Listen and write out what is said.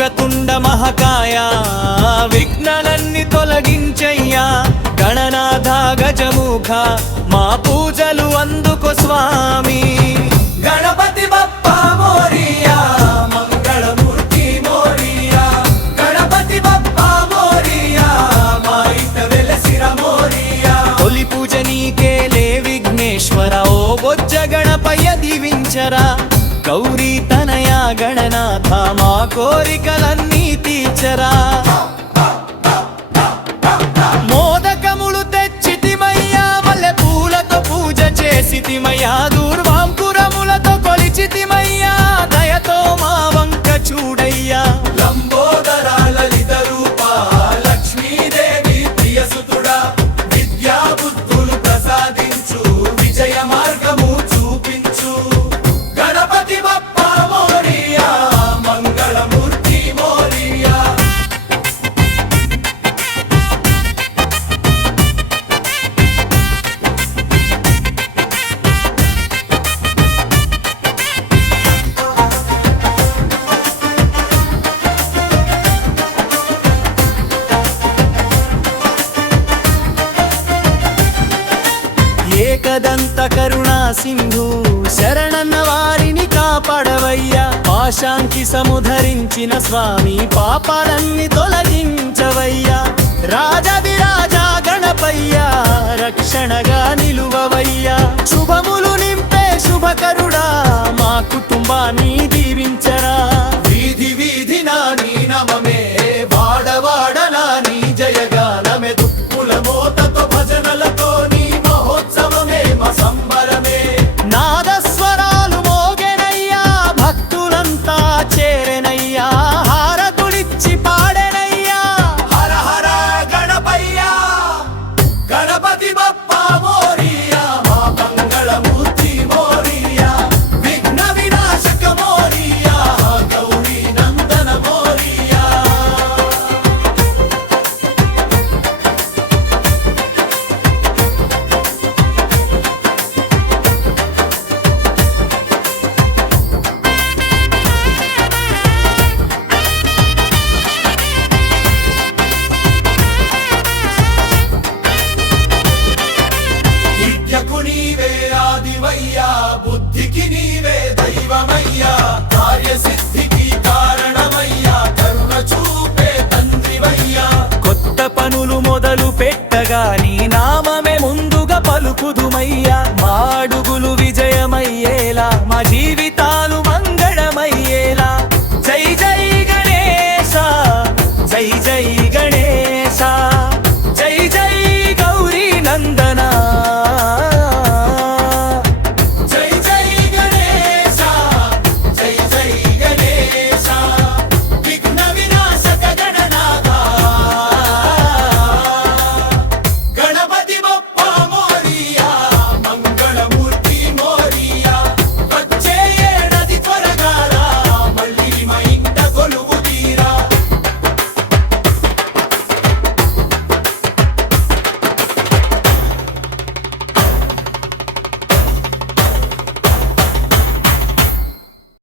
వక్రతుండ మహాకాయ విఘ్నాలన్నీ తొలగించయ్యా గణనాథ గజముఖ మా పూజలు అందుకో స్వామి గణపతి బప్పా మోరియా మంగళమూర్తి మోరియా గణపతి బప్పా మోరియా మా ఇంట వెలసిర మోరియా తొలి పూజ నీకేలే విఘ్నేశ్వర ఓ బొజ్జ గణపయ్య దీవించరా గౌరీ తనయ గణనాథ మా కోరికలన్నీ తీర్చరా మోదకములు తెచ్చితిమయ్యా మల్లె పూలతో పూజ చేసితిమయ్యా దూర్వాంకురములతో కొలిచితిమయ్యా దయతో మా వంక చూడయ్యా లంబోదర లలిత రూప లక్ష్మీదేవి ప్రియసుతుడా విద్యా బుద్ధులు ప్రసాదించు విజయ మార్గము చూపించు గణపతి బప్పా మోరియా మంగళమూర్తి మోరియా ఏకదంత కరుణా సింధు శరణన్న వారిని కాపాడవయ్యా పాశాంకి సముధరించిన స్వామి పాపాలన్నీ తొలగించవయ్యా రాజవిరాజా గణపయ్యా రక్షణగా నిలువవయ్యా శుభములు నింపే శుభకరుడా మా కుటుంబాన్ని దీవించరా వీధి వీధి నా నీ నమమే వాడవాడ నా నీ జయగానమే దుప్పుల మోతతో భజనలతో నీ మహోత్సవమే మా సంబరమే నాదస్వరాలు మోగెనయ్యా భక్తులంతా చేరెనయ్యా హారతులిచ్చి పాడెనయ్యా హర హర గణపయ్యా గణపతి బప్పా మోరియా మా మంగళమూర్తి మోరియా విఘ్న వినాశక మోరియా గౌరీ నందన మోరియా విద్యకు నీవే ఆదివయ్యా బుద్ధికి నీవే దైవమయ్యా కార్యసిద్ధికి కారణమయ్యా కరుణ చూపే తండ్రివయ్యా కొత్త పనులు మొదలు పెట్టగా నీ నామమే ముందుగా పలుకుదుమయ్యా